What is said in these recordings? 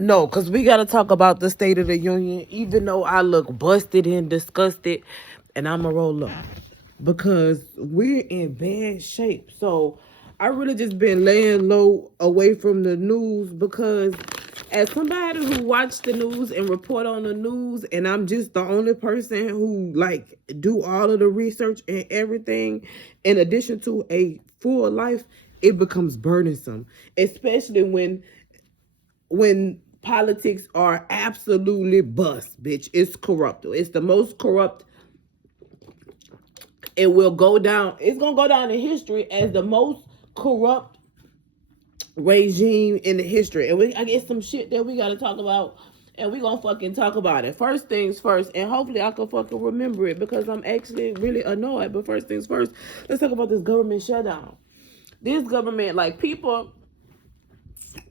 No, because we got to talk about the State of the Union, even though I look busted and disgusted, and I'm going to roll up because we're in bad shape. So I really just been laying low away from the news because as somebody who watch the news and report on the news, and I'm just the only person who like do all of the research and everything in addition to a full life, it becomes burdensome, especially when politics are absolutely bust, bitch. It's corrupt. It's the most corrupt. It will go down. It's gonna go down in history as the most corrupt regime in the history. And I get some shit that we gotta talk about. And we gonna fucking talk about it. First things first, and hopefully I can fucking remember it because I'm actually really annoyed. But first things first, let's talk about this government shutdown. This government, like people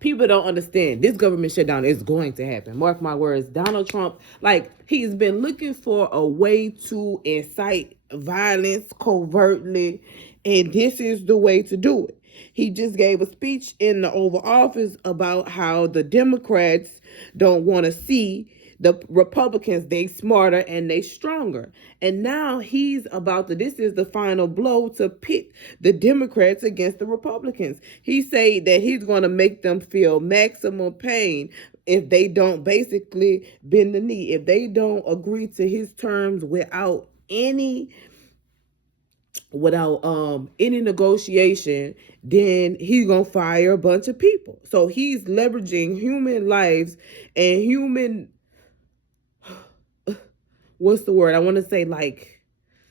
don't understand this government shutdown is going to happen. Mark my words. Donald Trump, like, he's been looking for a way to incite violence covertly, and this is the way to do it. He just gave a speech in the Oval Office about how the Democrats don't want to see the Republicans, they smarter and they stronger. And now he's about to, this is the final blow to pit the Democrats against the Republicans. He said that he's going to make them feel maximum pain if they don't basically bend the knee, if they don't agree to his terms without any negotiation, then he's gonna fire a bunch of people. So he's leveraging human lives and human, what's the word? I want to say, like,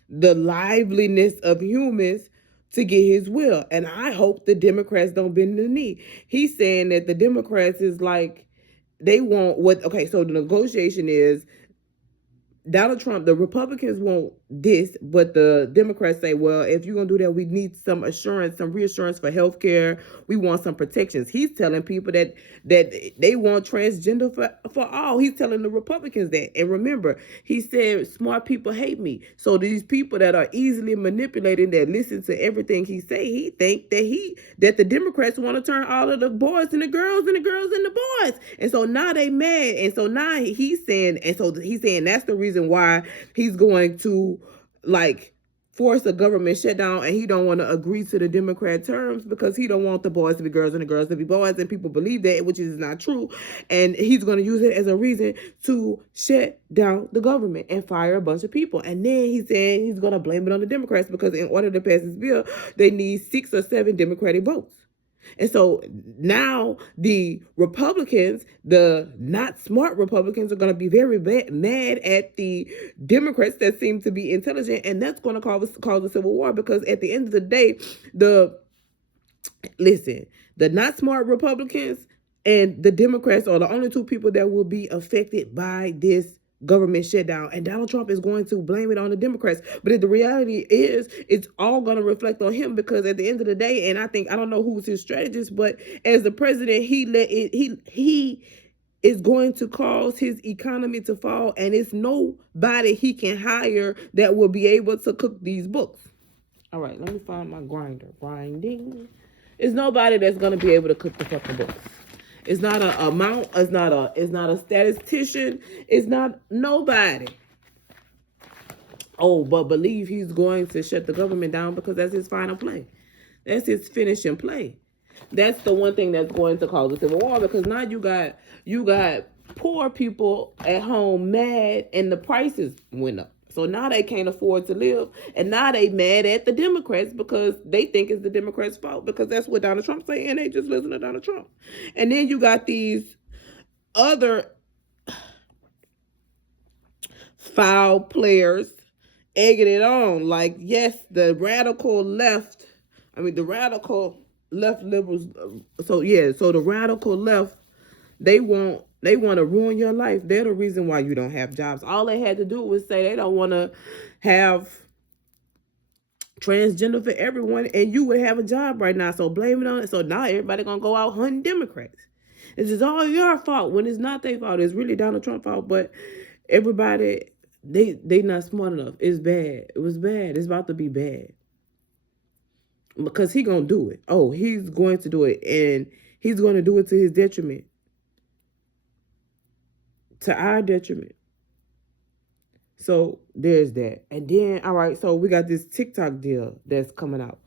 the liveliness of humans to get his will. And I hope the Democrats don't bend the knee. He's saying that the Democrats is like, they want what, okay, so the negotiation is Donald Trump, the Republicans want this, but the Democrats say, well, if you're going to do that, we need some assurance, some reassurance for health care. We want some protections. He's telling people that they want transgender for all. He's telling the Republicans that. And remember, he said, smart people hate me. So these people that are easily manipulated, that listen to everything he say, he think that the Democrats want to turn all of the boys into girls and the girls into boys. And so now they mad. And so now he's saying that's the reason why he's going to, like, force a government shutdown, and he don't want to agree to the Democrat terms because he don't want the boys to be girls and the girls to be boys, and people believe that, which is not true. And he's going to use it as a reason to shut down the government and fire a bunch of people. And then he's saying he's going to blame it on the Democrats because in order to pass this bill, they need 6 or 7 Democratic votes. And so now the Republicans, the not smart Republicans, are going to be very mad at the Democrats that seem to be intelligent, and that's going to cause a civil war because at the end of the day, the not smart Republicans and the Democrats are the only two people that will be affected by this government shutdown, and Donald Trump is going to blame it on the Democrats. But the reality is, it's all going to reflect on him because at the end of the day, and I don't know who's his strategist, but as the president, he is going to cause his economy to fall, and it's nobody he can hire that will be able to cook these books. All right, let me find my grinder. Grinding. It's nobody that's going to be able to cook the fucking books. It's not a amount. It's not a statistician. It's not nobody. Oh, but believe he's going to shut the government down because that's his final play. That's his finishing play. That's the one thing that's going to cause a civil war because now you got poor people at home mad and the prices went up. So now they can't afford to live, and now they mad at the Democrats because they think it's the Democrats' fault because that's what Donald Trump saying, and they just listen to Donald Trump. And then you got these other foul players egging it on. Like, yes, the radical left liberals. So the radical left, they want to ruin your life. They're the reason why you don't have jobs. All they had to do was say they don't want to have transgender for everyone, and you would have a job right now. So blame it on it. So now everybody gonna go out hunting Democrats. This is all your fault when it's not their fault. It's really Donald Trump's fault. But everybody, they not smart enough. It's bad. It was bad. It's about to be bad. Because he gonna do it. Oh, he's going to do it, and he's going to do it to his detriment. to our detriment. So there's that. And then, all right, so we got this TikTok deal that's coming out.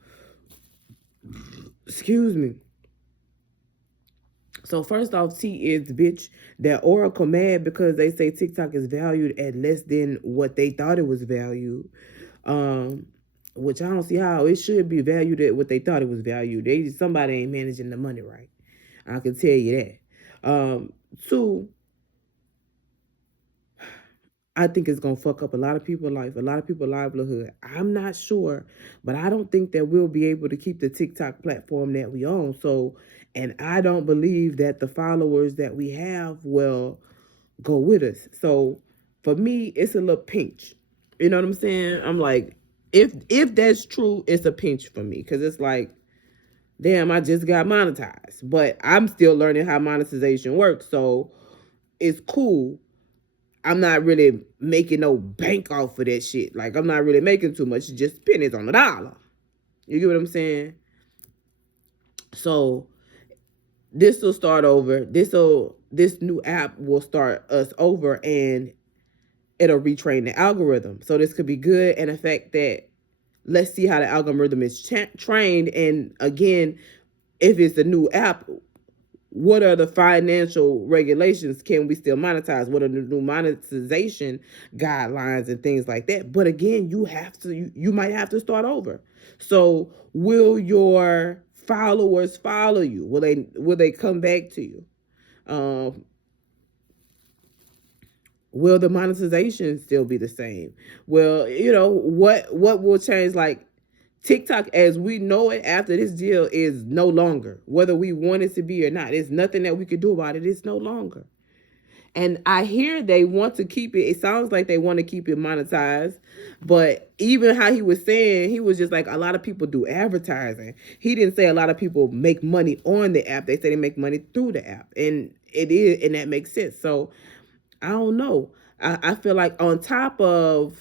Excuse me. So first off, T is bitch that Oracle mad because they say TikTok is valued at less than what they thought it was valued. Which I don't see how it should be valued at what they thought it was valued. Somebody ain't managing the money right. I can tell you that. Two, I think it's gonna fuck up a lot of people's life, a lot of people's livelihood. I'm not sure, but I don't think that we'll be able to keep the TikTok platform that we own. So, and I don't believe that the followers that we have will go with us. So, for me, it's a little pinch. You know what I'm saying? I'm like, if that's true, it's a pinch for me because it's like, damn, I just got monetized, but I'm still learning how monetization works. So, it's cool. I'm not really making no bank off of that shit. Like, I'm not really making too much. Just pennies on the dollar. You get what I'm saying? So this will start over. This new app will start us over, and it'll retrain the algorithm. So this could be good, and the fact that let's see how the algorithm is trained. And again, if it's a new app, what are the financial regulations? Can we still monetize? What are the new monetization guidelines and things like that? But again, you might have to start over. So will your followers follow you? Will they come back to you? Will the monetization still be the same? Well, what will change? Like, TikTok as we know it after this deal is no longer, whether we want it to be or not. There's nothing that we could do about it. It's no longer. And I hear they want to keep it. It sounds like they want to keep it monetized. But even how he was saying, he was just like, a lot of people do advertising. He didn't say a lot of people make money on the app. They say they make money through the app. And it is, and that makes sense. So I don't know. I feel like on top of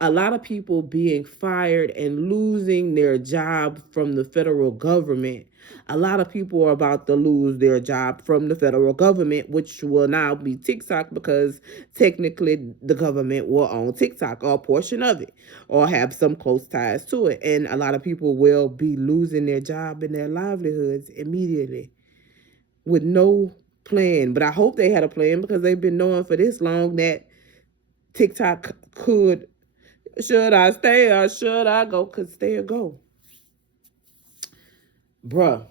a lot of people being fired and losing their job from the federal government, a lot of people are about to lose their job from the federal government, which will now be TikTok, because technically the government will own TikTok or a portion of it or have some close ties to it. And a lot of people will be losing their job and their livelihoods immediately with no plan. But I hope they had a plan, because they've been knowing for this long that TikTok could, should I stay or should I go? Could stay or go. Bruh,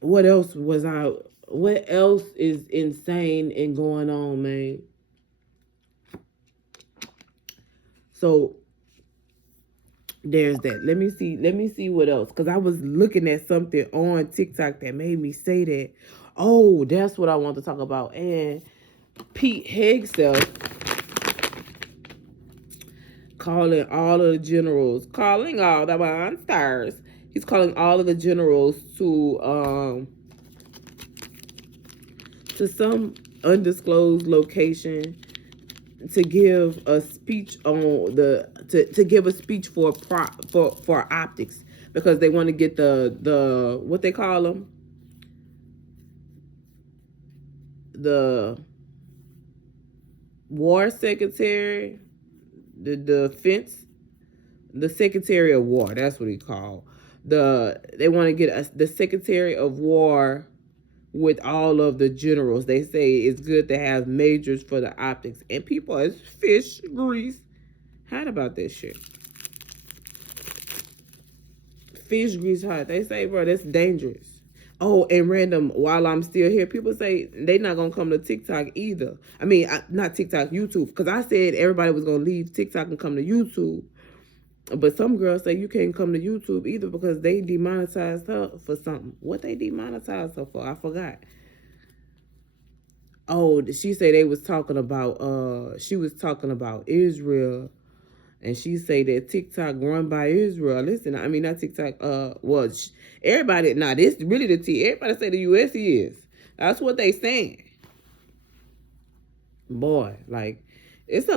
what else is insane and going on, man? So there's that. Let me see what else. Because I was looking at something on TikTok that made me say that. Oh, that's what I want to talk about. And Pete Hegseth calling all of the generals, calling all the monsters. He's calling all of the generals to some undisclosed location to give a speech on to give a speech for optics, because they want to get the what they call them, the war secretary, the defense, the secretary of war. That's what he called. They want to get the secretary of war with all of the generals. They say it's good to have majors for the optics, and people as fish grease. Hot about this shit. Fish grease hot. They say, bro, that's dangerous. Oh, and random, while I'm still here, people say they not going to come to TikTok either. I mean, not TikTok, YouTube. Because I said everybody was going to leave TikTok and come to YouTube. But some girls say you can't come to YouTube either because they demonetized her for something. What they demonetized her for? I forgot. Oh, she said they was talking about, she was talking about Israel. And she say that TikTok run by Israel. Listen, I mean, not TikTok, well, everybody, nah, this really the T. Everybody say the U.S. is. That's what they saying. Boy, like, it's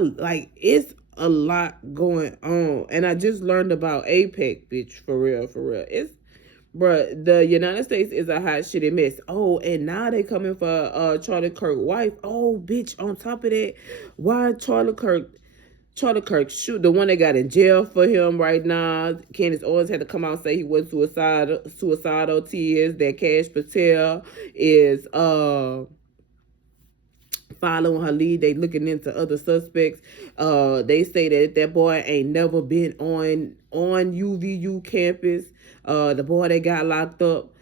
a lot going on. And I just learned about APEC, bitch, for real, for real. Bruh, the United States is a hot shitty mess. Oh, and now they coming for Charlie Kirk's wife. Oh, bitch, on top of that, why Charlie Kirk shoot the one that got in jail for him right now. Candace Owens had to come out and say he was suicidal tears. That Cash Patel is following her lead. They looking into other suspects. They say that boy ain't never been on UVU campus. The boy that got locked up.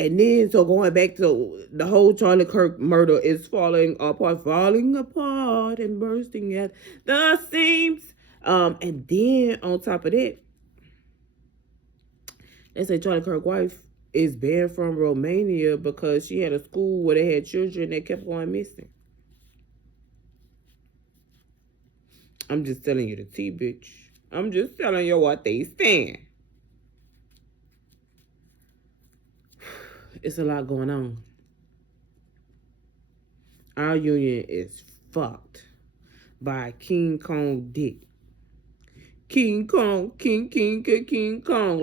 And then, so going back to the whole Charlie Kirk murder is falling apart and bursting at the seams. And then on top of that, they say Charlie Kirk's wife is banned from Romania because she had a school where they had children that kept going missing. I'm just telling you the tea, bitch. I'm just telling you what they stand. It's a lot going on. Our union is fucked by King Kong Dick. King Kong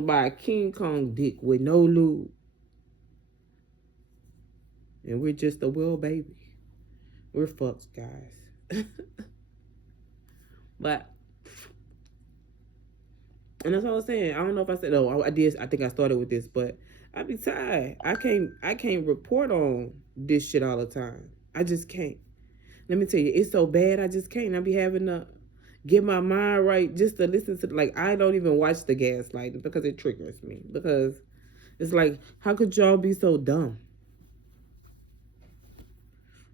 by King Kong Dick with no lube. And we're just a will baby. We're fucked, guys. But, and that's all I was saying. I don't know if I said, no, I did. I think I started with this, but I be tired. I can't report on this shit all the time. I just can't. Let me tell you, it's so bad. I just can't. I be having to get my mind right just to listen to, like, I don't even watch the gaslighting because it triggers me. Because it's like, how could y'all be so dumb?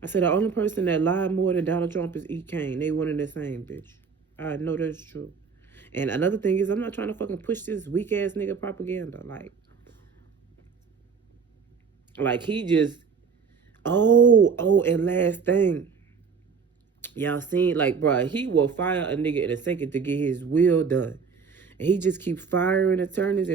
I said the only person that lied more than Donald Trump is E. Kane. They one and the same, bitch. I know that's true. And another thing is, I'm not trying to fucking push this weak ass nigga propaganda. Like he just, and last thing, y'all seen, like, bruh, he will fire a nigga in a second to get his will done. And he just keep firing attorneys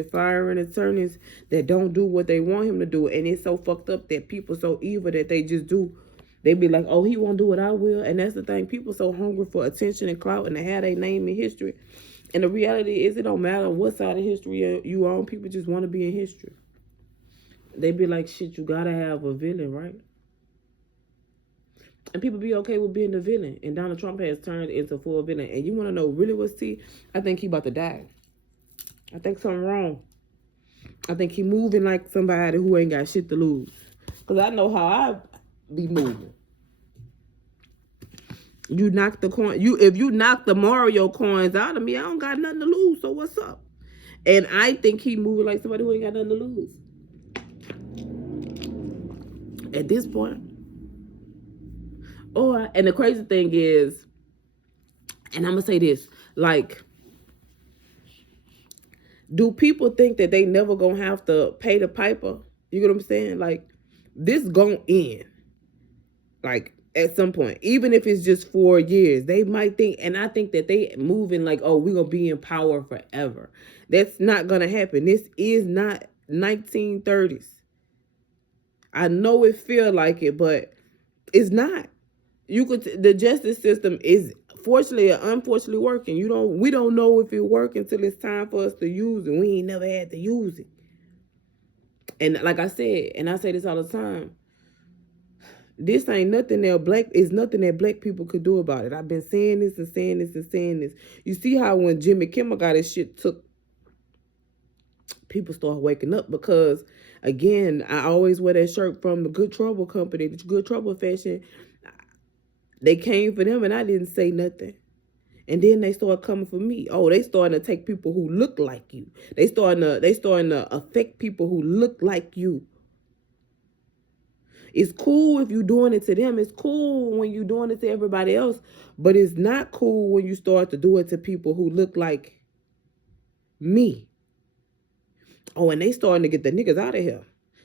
that don't do what they want him to do. And it's so fucked up that people so evil that they just do. They be like, oh, he won't do what I will. And that's the thing. People so hungry for attention and clout and to have their name in history. And the reality is, it don't matter what side of history you on. People just want to be in history. They be like, shit, you gotta have a villain, right? And people be okay with being the villain. And Donald Trump has turned into full villain. And you want to know really what's tea? I think he about to die. I think something wrong. I think he moving like somebody who ain't got shit to lose. Because I know how I be moving. You knock the coin. If you knock the Mario coins out of me, I don't got nothing to lose. So what's up? And I think he moving like somebody who ain't got nothing to lose. At this point. And the crazy thing is, and I'm gonna say this, like, do people think that they never gonna have to pay the piper? You get what I'm saying? Like, this gonna end. Like, at some point, even if it's just 4 years, they might think, and I think that they moving like, oh, we're gonna be in power forever. That's not gonna happen. This is not 1930s. I know it feel like it, but it's not. The justice system is fortunately or unfortunately working. We don't know if it works until it's time for us to use it. We ain't never had to use it. And like I said, and I say this all the time, this ain't nothing nothing that black people could do about it. I've been saying this and saying this and saying this. You see how when Jimmy Kimmel got his shit took, people start waking up because, again, I always wear that shirt from the Good Trouble company, the Good Trouble fashion. They came for them and I didn't say nothing. And then they started coming for me. Oh, they starting to take people who look like you. They starting to affect people who look like you. It's cool if you're doing it to them. It's cool when you're doing it to everybody else. But it's not cool when you start to do it to people who look like me. Oh, and they starting to get the niggas out of here.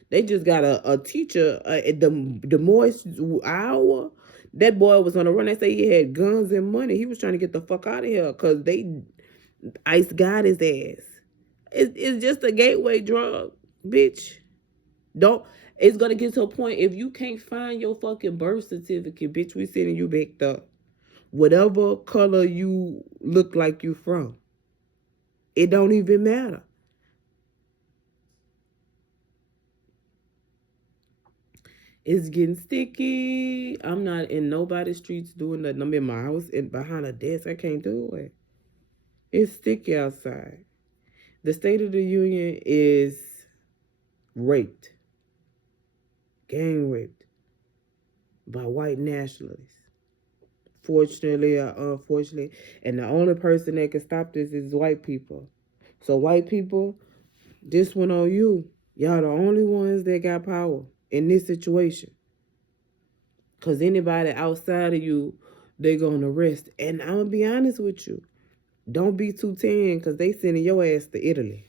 They just got a teacher at the Moist Hour. That boy was on the run. They say he had guns and money. He was trying to get the fuck out of here because ICE got his ass. It's just a gateway drug, bitch. It's going to get to a point, if you can't find your fucking birth certificate, bitch, we sending you back up. Whatever color you look like you from. It don't even matter. It's getting sticky. I'm not in nobody's streets doing nothing. I'm in my house and behind a desk. I can't do it. It's sticky outside. The State of the Union is raped, gang raped by white nationalists. Fortunately or unfortunately. And the only person that can stop this is white people. So white people, this one on you. Y'all the only ones that got power in this situation. Because anybody outside of you, they going to arrest. And I'm going to be honest with you. Don't be too tan because they sending your ass to Italy.